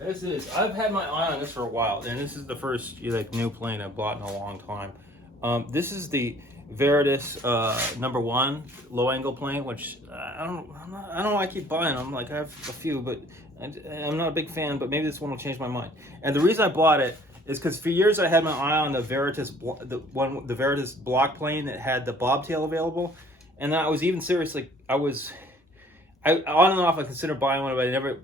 This is, I've had my eye on this for a while, and this is the first like new plane I've bought in a long time. This is the Veritas #1 low angle plane, which I don't know why I keep buying them. Like I have a few, but I'm not a big fan. But maybe this one will change my mind. And the reason I bought it is because for years I had my eye on the Veritas the Veritas block plane that had the bobtail available, and I was even seriously I on and off I considered buying one, but I never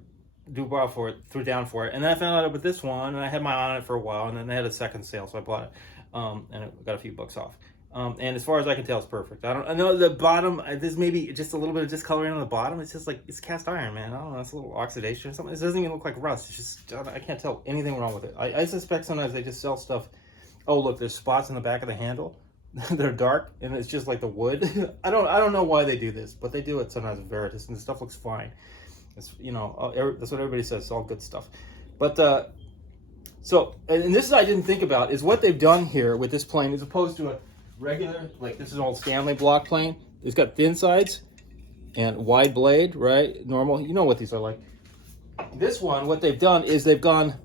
threw down for it. And then I found out about this one, and I had my eye on it for a while, and then they had a second sale, so I bought it, and it got a few bucks off. And as far as I can tell, it's perfect. I know the bottom, there's maybe just a little bit of discoloring on the bottom. It's just like, it's cast iron, man. I don't know, it's a little oxidation or something. It doesn't even look like rust. It's just, I can't tell anything wrong with it. I suspect sometimes they just sell stuff. Oh, look, there's spots in the back of the handle. They're dark, and it's just like the wood. I don't know why they do this, but they do it sometimes with Veritas, and the stuff looks fine. It's, you know, that's what everybody says. It's all good stuff. But so, and this is I didn't think about is what they've done here with this plane, as opposed to a regular, like this is an old Stanley block plane. It's got thin sides and wide blade, right? Normal. You know what these are like. This one, what they've done is they've gone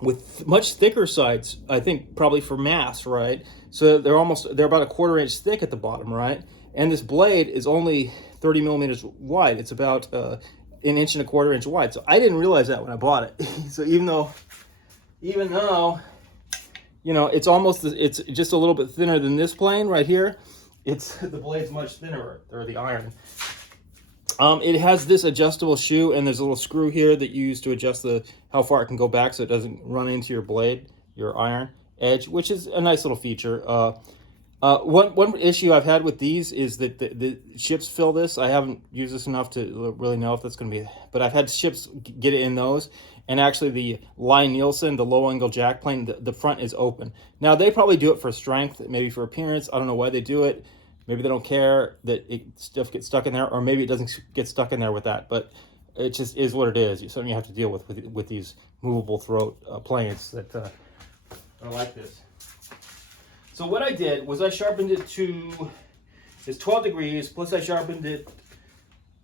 with much thicker sides. I think probably for mass, right? So they're about a 1/4 inch thick at the bottom, right? And this blade is only 30 millimeters wide. It's about an 1 1/4 inch wide. So I didn't realize that when I bought it. So even though, you know, it's just a little bit thinner than this plane right here, the blade's much thinner, or the iron. It has this adjustable shoe, and there's a little screw here that you use to adjust how far it can go back so it doesn't run into your blade, your iron edge, which is a nice little feature. One issue I've had with these is that the ships fill this. I haven't used this enough to really know if that's going to be, but I've had ships get it in those. And actually the Lie-Nielsen, the low angle jack plane, the front is open. Now they probably do it for strength, maybe for appearance. I don't know why they do it. Maybe they don't care that stuff gets stuck in there, or maybe it doesn't get stuck in there with that. But it just is what it is. It's something you have to deal with these movable throat planes that are like this. So what I did was I sharpened it to, it's 12 degrees, plus I sharpened it,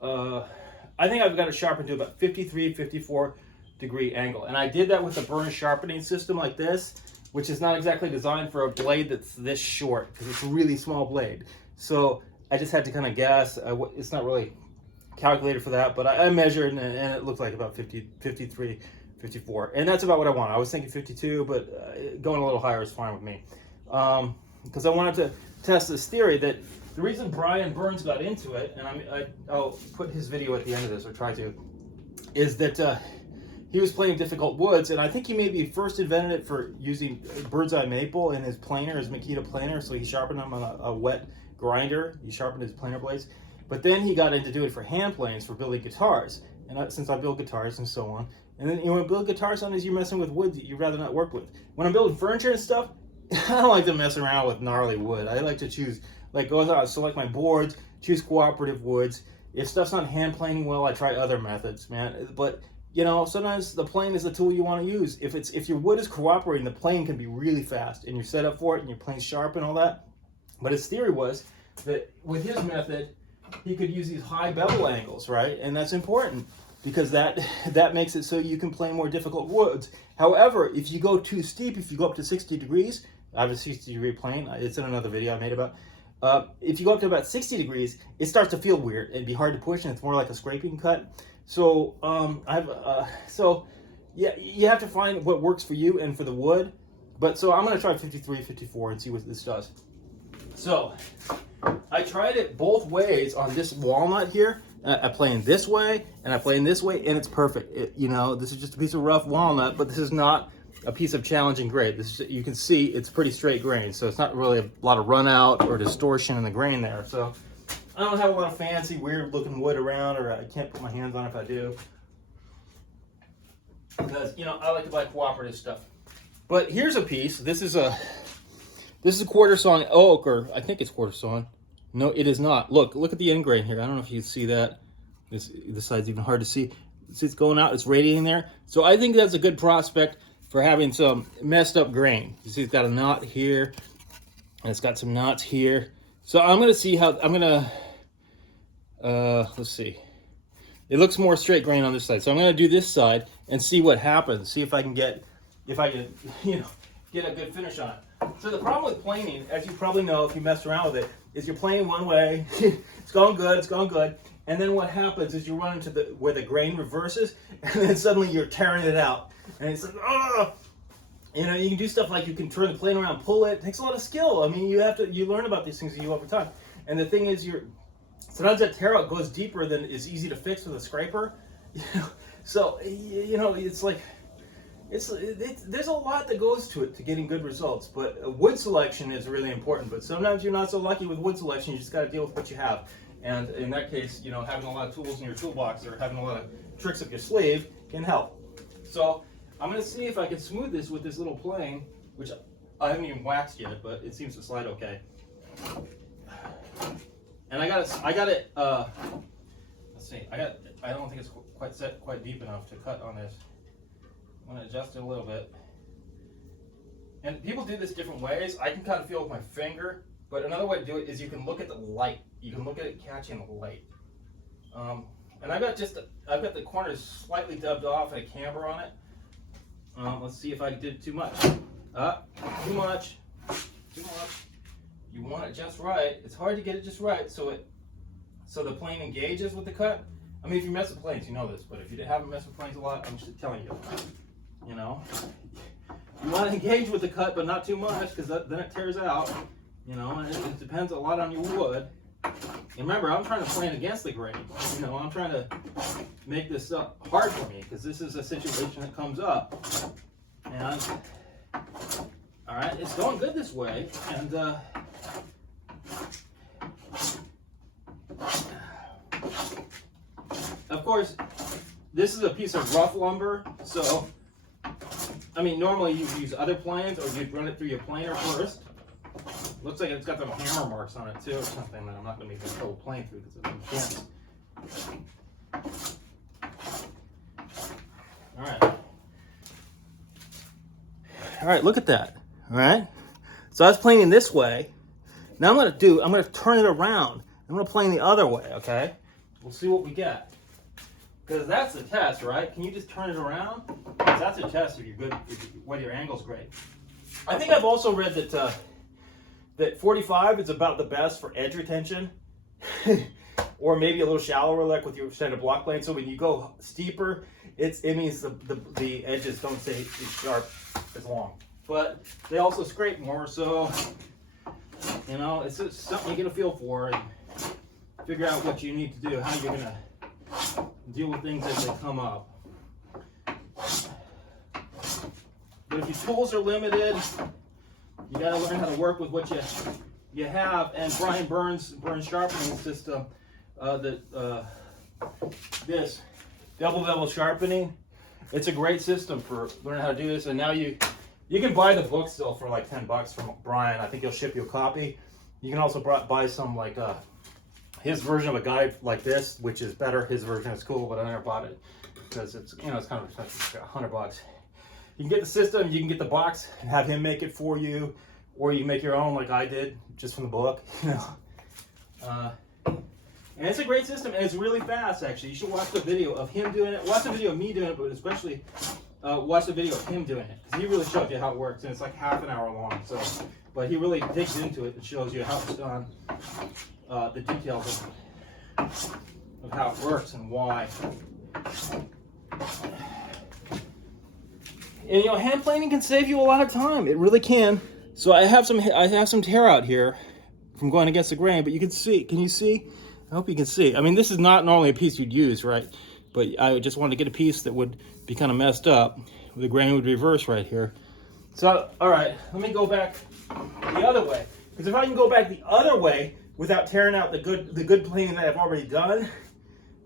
I think I've got it sharpened to about 53, 54 degree angle. And I did that with a Burns sharpening system like this, which is not exactly designed for a blade that's this short, because it's a really small blade. So I just had to kind of guess. It's not really calculated for that, but I measured, and it looked like about 50, 53, 54. And that's about what I want. I was thinking 52, but going a little higher is fine with me. Because I wanted to test this theory that the reason Brian Burns got into it, and I'll put his video at the end of this, or try to, is that he was playing difficult woods, and I think he maybe first invented it for using bird's eye maple in his planer, his Makita planer, so he sharpened them on a wet grinder. He sharpened his planer blades. But then he got into doing it for hand planes for building guitars, and since I build guitars and so on. And then, you know, when you build guitars, sometimes you're messing with wood that you'd rather not work with. When I'm building furniture and stuff, I don't like to mess around with gnarly wood. I like to choose, like, go out, select my boards, choose cooperative woods. If stuff's not hand planing well, I try other methods, man. But you know, sometimes the plane is the tool you want to use. If your wood is cooperating, the plane can be really fast, and you're set up for it, and your plane's sharp and all that. But his theory was that with his method, he could use these high bevel angles, right? And that's important because that makes it so you can plane more difficult woods. However, if you go too steep, if you go up to 60 degrees, I have a 60-degree plane. It's in another video I made about. If you go up to about 60 degrees, it starts to feel weird. It'd be hard to push, and it's more like a scraping cut. So yeah, you have to find what works for you and for the wood. But so I'm going to try 53, 54 and see what this does. So I tried it both ways on this walnut here. I plane this way and I plane this way, and it's perfect. You know, this is just a piece of rough walnut, but this is not a piece of challenging grade. This is, you can see it's pretty straight grain, so it's not really a lot of run out or distortion in the grain there. So I don't have a lot of fancy, weird looking wood around, or I can't put my hands on it if I do. Because, you know, I like to buy cooperative stuff. But here's a piece. This is a quarter sawn oak, or I think it's quarter sawn. No, it is not. Look at the end grain here. I don't know if you can see that. This side's even hard to see. See, it's going out, it's radiating there. So I think that's a good prospect for having some messed up grain. You see it's got a knot here, and it's got some knots here. So I'm gonna see how, let's see. It looks more straight grain on this side. So I'm going to do this side and see what happens. See if I can get, you know, get a good finish on it. So the problem with planing, as you probably know if you mess around with it, is you're planing one way, it's going good, and then what happens is you run into where the grain reverses, and then suddenly you're tearing it out. And it's like, oh! You know, you can do stuff like you can turn the plane around, pull it. It takes a lot of skill. I mean, you learn about these things over time. And the thing is, sometimes that tear out goes deeper than is easy to fix with a scraper. You know, so you know, it's like there's a lot that goes to it to getting good results. But wood selection is really important. But sometimes you're not so lucky with wood selection. You just got to deal with what you have. And in that case, you know, having a lot of tools in your toolbox or having a lot of tricks up your sleeve can help. So I'm going to see if I can smooth this with this little plane, which I haven't even waxed yet, but it seems to slide okay. And I got it. Let's see. I don't think it's quite set quite deep enough to cut on this. I'm going to adjust it a little bit. And people do this different ways. I can kind of feel with my finger, but another way to do it is you can look at the light. You can look at it catching the light. And I've got the corners slightly dubbed off and a camber on it. Let's see if I did too much. Too much. You want it just right. It's hard to get it just right so the plane engages with the cut. I mean, if you mess with planes, you know this, but if you haven't messed with planes a lot, I'm just telling you. You know, you want to engage with the cut, but not too much, because then it tears out. You know, and it depends a lot on your wood. And remember, I'm trying to plane against the grain. You know, I'm trying to make this hard for me, because this is a situation that comes up. And all right, it's going good this way, and of course, this is a piece of rough lumber, so I mean, normally you use other planes, or you'd run it through your planer first. Looks like it's got some hammer marks on it too, or something that I'm not going to be able to pull the plane through because it's intense. All right, look at that. All right, so I was planing this way. Now I'm going to turn it around. I'm going to plane the other way. Okay, we'll see what we get. Because that's the test, right? Can you just turn it around? Because that's a test if you're good, whether your angle's great. I think I've also read that 45 is about the best for edge retention, or maybe a little shallower, like with your standard block plane. So when you go steeper, it means the edges don't stay as sharp as long, but they also scrape more. So you know, it's just something you get a feel for and figure out what you need to do, how you're gonna deal with things as they come up. But if your tools are limited, you got to learn how to work with what you have. And Brian Burns sharpening system, this double bevel sharpening, it's a great system for learning how to do this. And now you can buy the book still for like $10 from Brian. I think he'll ship you a copy. You can also buy some like his version of a guide like this, which is better. His version is cool, but I never bought it because it's, you know, it's kind of expensive. It's $100. You can get the system, you can get the box and have him make it for you, or you can make your own like I did, just from the book, you know. And it's a great system, and it's really fast, actually. You should watch the video of him doing it. Watch the video of me doing it, but especially watch the video of him doing it, because he really showed you how it works, and it's like half an hour long. So, but he really digs into it and shows you how it's done, the details of how it works and why. And you know, hand planing can save you a lot of time. It really can. So I have some tear out here from going against the grain, but you can see. Can you see? I hope you can see. I mean, this is not normally a piece you'd use, right? But I just wanted to get a piece that would be kind of messed up. The grain would reverse right here. So, all right, let me go back the other way. Because if I can go back the other way without tearing out the good planing that I've already done,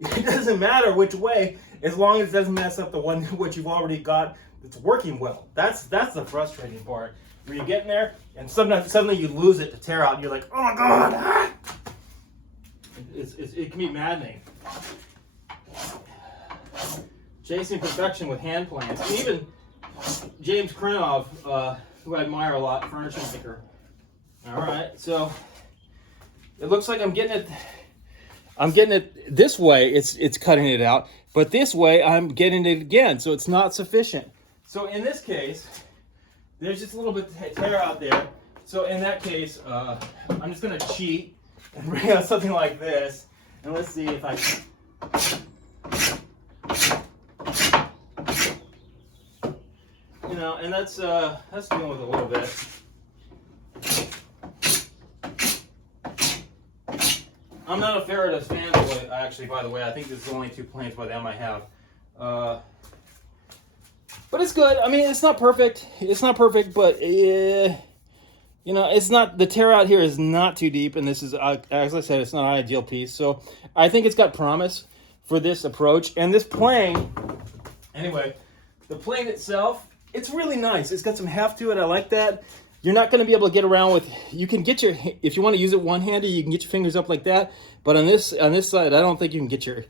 it doesn't matter which way, as long as it doesn't mess up the one which you've already got that's working well. That's the frustrating part. Where you get in there and suddenly you lose it to tear out and you're like, oh my God. It can be maddening. Chasing perfection with hand planes. And even James Krenov, who I admire a lot, furniture maker. All right, so it looks like I'm getting it. I'm getting it this way, it's cutting it out, but this way I'm getting it again, so it's not sufficient. So in this case, there's just a little bit of tear out there. So in that case, I'm just gonna cheat and bring out something like this, and let's see if I can. You know, and that's dealing with a little bit. I'm not a Veritas fan, actually, by the way. I think this is the only 2 planes by them I have. But it's good. I mean, it's not perfect. It's not perfect, but, you know, it's not, the tear out here is not too deep, and this is, as I said, it's not an ideal piece. So I think it's got promise for this approach. And this plane, anyway, the plane itself, it's really nice. It's got some heft to it. I like that. You're not going to be able to get around with, you can get your, if you want to use it one-handed, you can get your fingers up like that. But on this side, I don't think you can get your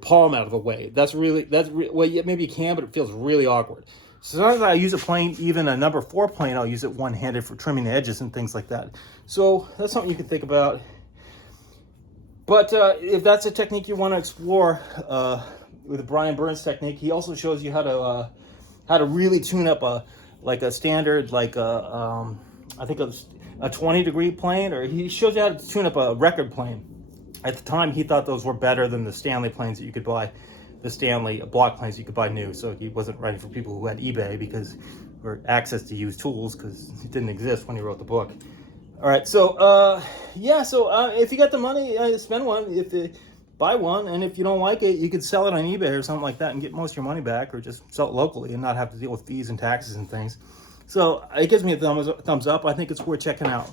palm out of the way. Well, yeah, maybe you can, but it feels really awkward. So sometimes I use a plane, even a number 4 plane, I'll use it one-handed for trimming the edges and things like that. So that's something you can think about. But if that's a technique you want to explore with the Brian Burns technique, he also shows you how to really tune up a standard, like I think a 20-degree plane, or he shows you how to tune up a record plane. At the time, he thought those were better than the Stanley planes that you could buy, the Stanley block planes you could buy new. So he wasn't writing for people who had eBay or access to used tools, because it didn't exist when he wrote the book. All right, so yeah, so if you got the money, spend one. Buy one, and if you don't like it, you could sell it on eBay or something like that and get most of your money back, or just sell it locally and not have to deal with fees and taxes and things. So it gives me a thumbs up. I think it's worth checking out.